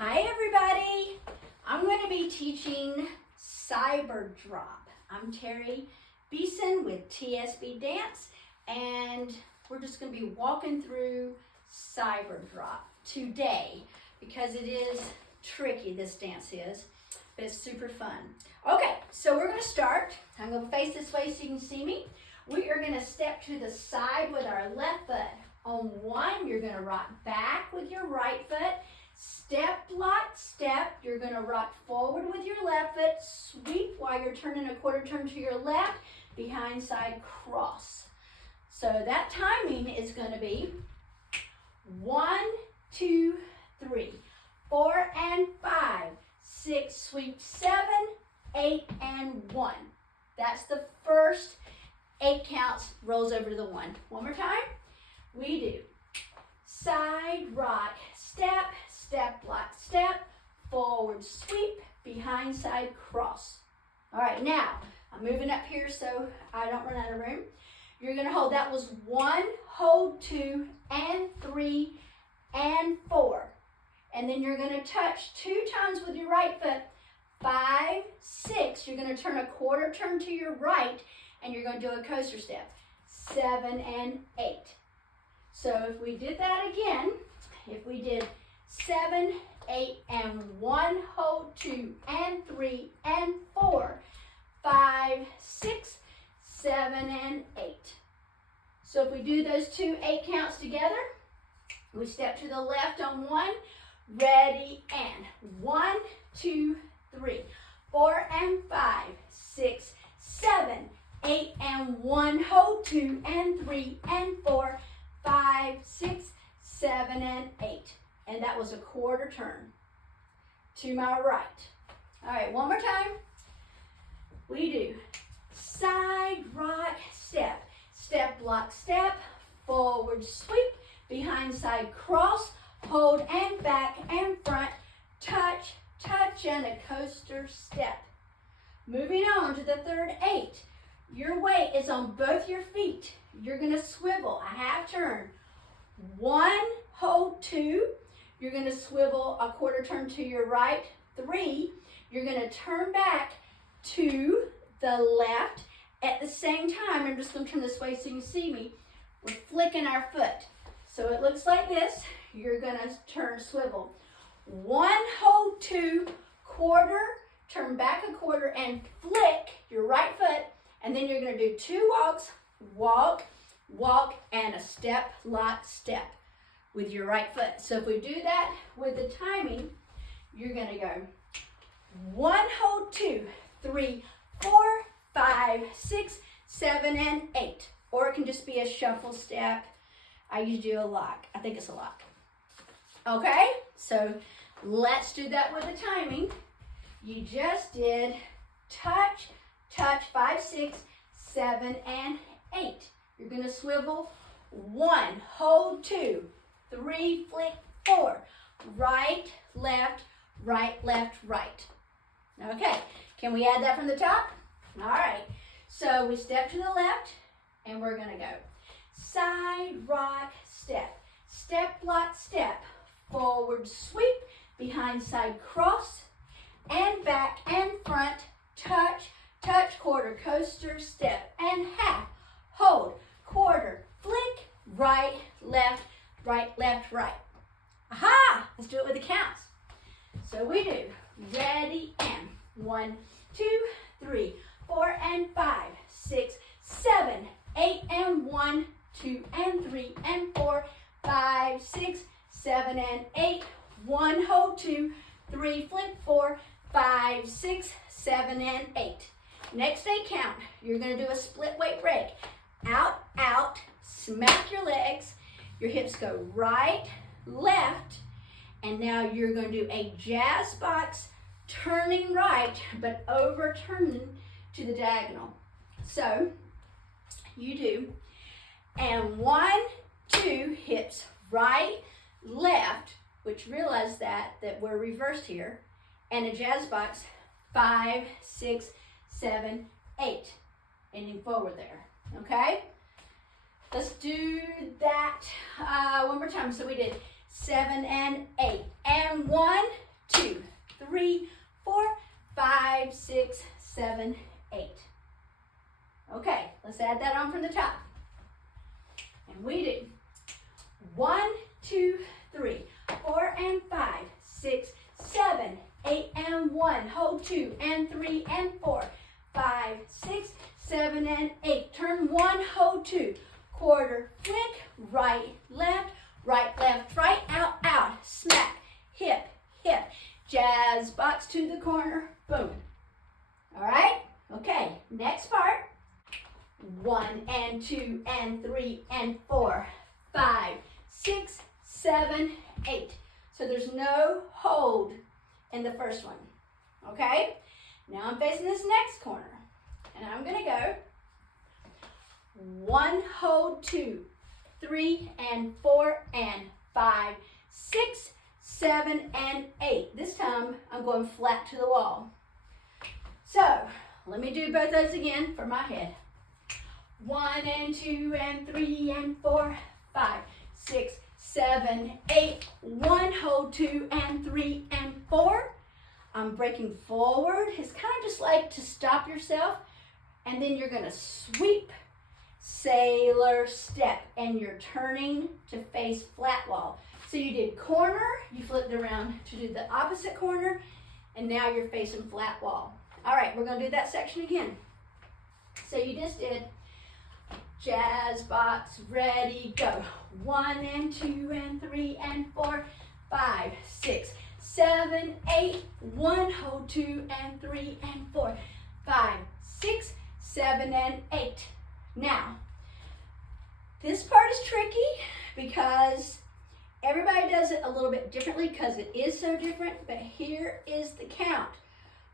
Hi everybody! I'm going to be teaching Cyber Drop. I'm Terry Beeson with TSB Dance, and we're just going to be walking through Cyber Drop today because it is tricky, this dance is, but it's super fun. Okay, so we're going to start. I'm going to face this way so you can see me. We are going to step to the side with our left foot. On one, you're going to rock back with your right foot. Step, lock, step. You're going to rock forward with your left foot. Sweep while you're turning a quarter turn to your left. Behind side cross. So that timing is going to be 1, 2, 3, 4 and 5, 6, sweep 7, 8 and 1. That's the first 8 counts, rolls over to the 1. One more time. We do side, rock, step, step, lock, step, forward, sweep, behind side, cross. All right, now, I'm moving up here so I don't run out of room. You're gonna hold, that was 1, hold 2, and 3, and 4. And then you're gonna touch 2 times with your right foot, 5, 6. You're gonna turn a quarter turn to your right, and you're gonna do a coaster step, 7 and 8. So if we did that again, if we did 7, 8, and 1, hold 2, and 3, and 4, 5, 6, 7, and 8. So if we do those 2 8 counts together, we step to the left on 1, ready, and 1, 2, 3, 4 and 5, 6, 7, 8, and 1, hold 2, and 3, and 4, 5, 6, 7, and 8. And that was a quarter turn to my right. All right, one more time. We do side, rock, step, step, lock, step, forward, sweep, behind side, cross, hold and back and front, touch, touch, and a coaster step. Moving on to the third 8. Your weight is on both your feet. You're gonna swivel a half turn. 1, hold 2. You're gonna swivel a quarter turn to your right. 3, you're gonna turn back to the left. At the same time, I'm just gonna turn this way so you can see me. We're flicking our foot. So it looks like this. You're gonna turn, swivel. 1, hold 2, quarter, turn back a quarter and flick your right foot. And then you're gonna do 2 walks, walk, walk, and a step, lock, step with your right foot. So if we do that with the timing, you're gonna go 1, hold 2, 3, 4, 5, 6, 7, and 8. Or it can just be a shuffle step. I usually do a lock. I think it's a lock. Okay, so let's do that with the timing. You just did touch, touch, 5, 6, 7, and 8. You're gonna swivel 1, hold 2, 3, flick 4, right, left, right, left, right. Okay, can we add that from the top? All right, so we step to the left and we're gonna go side, rock, step, step, lock, step, forward, sweep, behind side, cross, and back and front, touch, touch, quarter, coaster, step, and half, hold, quarter, flick, right, left, right, left, right. Aha! Let's do it with the counts. So we do ready and 1, 2, 3, 4 and 5, 6, 7, 8 and 1, 2 and 3 and 4, 5, 6, 7 and 8, 1, hold 2, 3, flick 4, 5, 6, 7 and 8. Next 8 count, you're going to do a split weight break. Out, out, smack your legs, your hips go right, left, and now you're going to do a jazz box, turning right, but overturning to the diagonal. So, you do, and 1, 2, hips right, left, which realize that we're reversed here, and a jazz box, 5, 6, 7, 8, ending forward there, okay? Let's do that one more time. So we did 7 and 8, and 1, 2, 3, 4, 5, 6, 7, 8. Okay, let's add that on from the top. And we do 1, 2, 3, 4 and 5, 6, 7, 8 and 1. Hold 2 and 3 and 4, 5, 6, 7 and 8. Turn 1, hold 2. Quarter, flick, right, left, right, out, out. Smack, hip, hip. Jazz box to the corner, boom. All right, okay, next part. 1 and 2 and 3 and 4, 5, 6, 7, 8. So there's no hold in the first one, okay? Now I'm facing this next corner, and I'm gonna go 1, hold 2, 3 and 4 and 5, 6, 7 and 8. This time I'm going flat to the wall. So let me do both those again for my head. 1 and 2 and 3 and 4, 5, 6, 7, 8. 1, hold 2 and 3 and 4. I'm breaking forward. It's kind of just like to stop yourself, and then you're gonna sweep, sailor step, and you're turning to face flat wall. So you did corner, you flipped around to do the opposite corner, and now you're facing flat wall. All right, we're gonna do that section again. So you just did jazz box, ready, go. 1 and 2 and 3 and 4, 5, 6, 7, 8. 1, hold 2 and 3 and 4, 5, 6, 7 and 8. Now, this part is tricky because everybody does it a little bit differently because it is so different, but here is the count.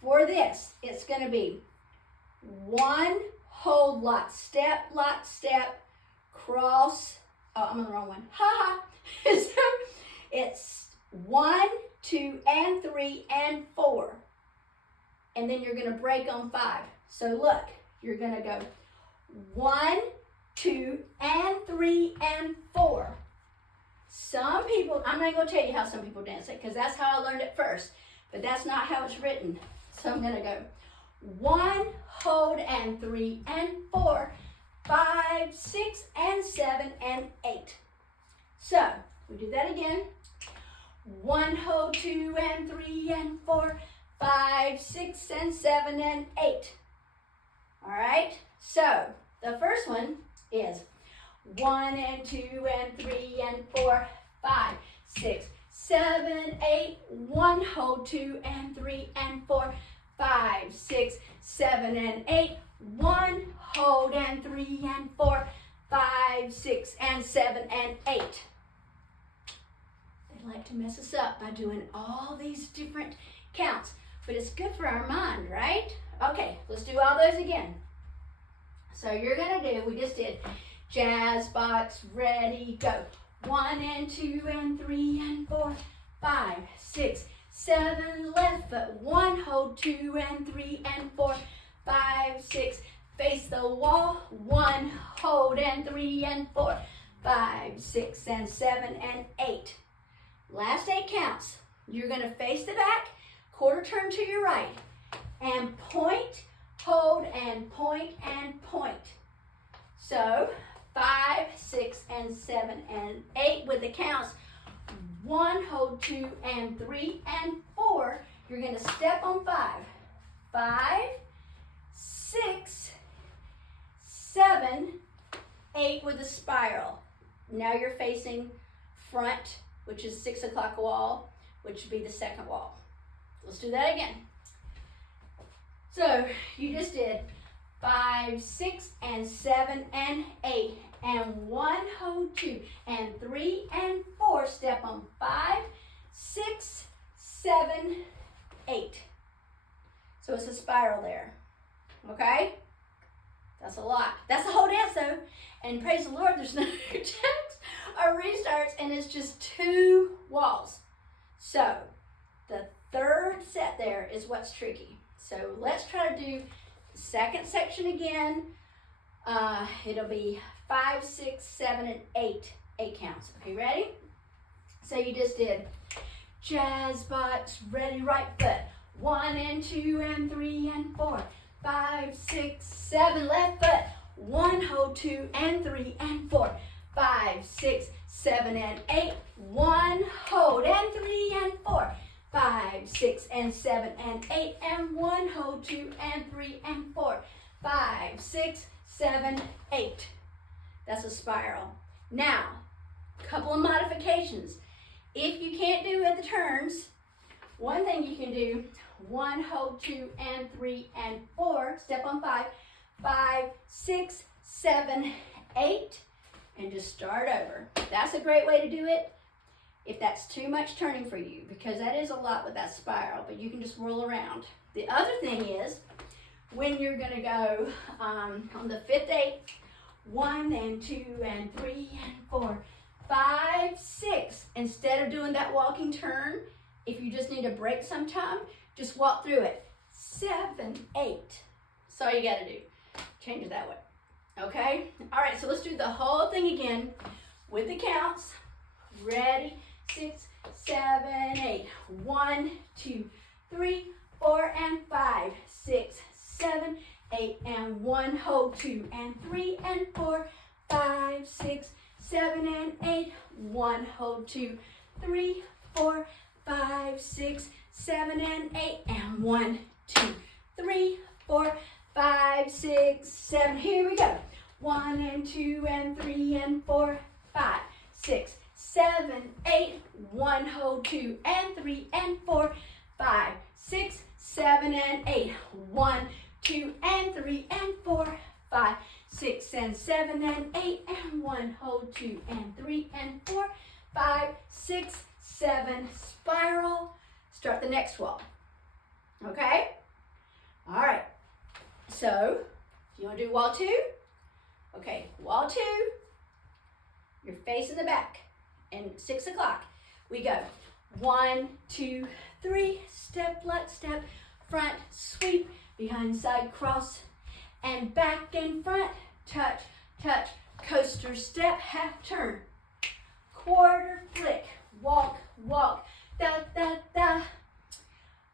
For this, it's going to be 1, hold, lock, step, cross. Oh, I'm on the wrong one. Ha ha. So it's 1, 2, and 3, and 4. And then you're going to break on 5. So look, you're going to go 1, 2, and 3, and 4. Some people, I'm not going to tell you how some people dance it because that's how I learned it first. But that's not how it's written. So I'm going to go 1, hold, and 3, and 4, 5, 6, and 7, and 8. So we do that again. 1, hold, 2, and 3, and 4, 5, 6, and 7, and 8. All right. So the first one is 1 and 2 and 3 and 4, 5, 6, 7, 8. 1, hold 2 and 3 and 4, 5, 6, 7, and 8. 1, hold and 3 and 4, 5, 6, and 7, and 8. They like to mess us up by doing all these different counts, but it's good for our mind, right? Okay, let's do all those again. So you're gonna do, we just did jazz box, ready, go. 1 and 2 and 3 and 4, 5, 6, 7, left foot. 1, hold 2 and 3 and 4, 5, 6, face the wall. 1, hold and 3 and 4, 5, 6, and 7, and 8. Last 8 counts. You're gonna face the back, quarter turn to your right, and point, hold, and point, and point. So 5, 6, and 7, and 8 with the counts. 1, hold 2, and 3, and 4. You're going to step on 5. 5, 6, 7, 8 with a spiral. Now you're facing front, which is 6 o'clock wall, which would be the second wall. Let's do that again. So you just did 5, 6, and 7, and 8, and 1, hold 2, and 3, and 4, step on 5, 6, 7, 8. So it's a spiral there, okay? That's a lot. That's the whole dance though, and praise the Lord, there's no checks or restarts, and it's just 2 walls. So the third set there is what's tricky. So let's try to do the second section again. It'll be 5, 6, 7, and 8. 8 counts. Okay, ready? So you just did jazz box, ready, right foot. 1 and 2 and 3 and 4, 5, 6, 7, left foot. 1, hold, 2 and 3 and 4, 5, 6, 7 and 8. 1, hold, and 3 and 4, 5, 6 and 7 and 8, and 1, hold, 2 and 3 and 4, 5, 6, 7, 8. That's a spiral. Now, a couple of modifications. If you can't do it the turns, one thing you can do, 1, hold, 2 and 3 and 4, step on 5, 5, 6, 7, 8, and just start over. That's a great way to do it if that's too much turning for you, because that is a lot with that spiral, but you can just roll around. The other thing is, when you're gonna go on the 5th, 8th, 1 and 2 and 3 and 4, 5, 6, instead of doing that walking turn, if you just need a break sometime, just walk through it. 7, 8. That's all you gotta do. Change it that way. Okay? All right, so let's do the whole thing again with the counts. Ready? 6, 7, 8. 1, 2, 3, 4, and 5, 6, 7, 8, and 1, hold, 2 and 3 and 4, 5, 6, 7 and 8, 1, hold, 2, 3, 4, 5, 6, 7 and 8, and 1, 2, 3, 4, 5, 6, 7. Here we go. 1 and 2 and 3 and 4, 5, 6, 7, 8, 1, hold, 2 and 3 and 4, 5, 6, 7 and 8, 1, 2 and 3 and 4, 5, 6 and 7 and 8, and 1, hold, 2 and 3 and 4, 5, 6, 7, spiral. Start the next wall. Okay? All right. So, you want to do wall 2? Okay, wall 2. You're facing the back. And 6 o'clock, we go 1, 2, 3, step, left step, front, sweep, behind, side, cross, and back and front, touch, touch, coaster, step, half turn, quarter flick, walk, walk, da, da, da.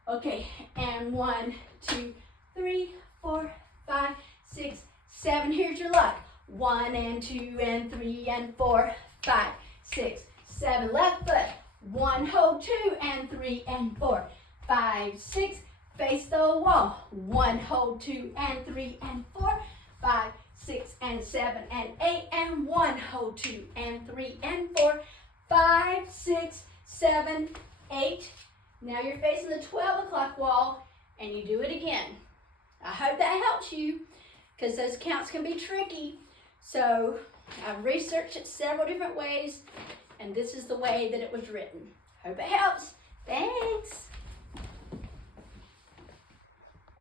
Okay, and 1, 2, 3, 4, 5, 6, 7, here's your lock. 1 and 2 and 3 and 4, 5, 6, 7, left foot. 1, hold, 2 and 3 and 4, 5, 6, face the wall. 1, hold, 2 and 3 and 4, 5, 6 and 7 and 8, and 1, hold, 2 and 3 and 4, 5, 6, 7, 8. Now you're facing the 12 o'clock wall, and you do it again. I hope that helps you, because those counts can be tricky. So I've researched it several different ways, and this is the way that it was written. Hope it helps. Thanks.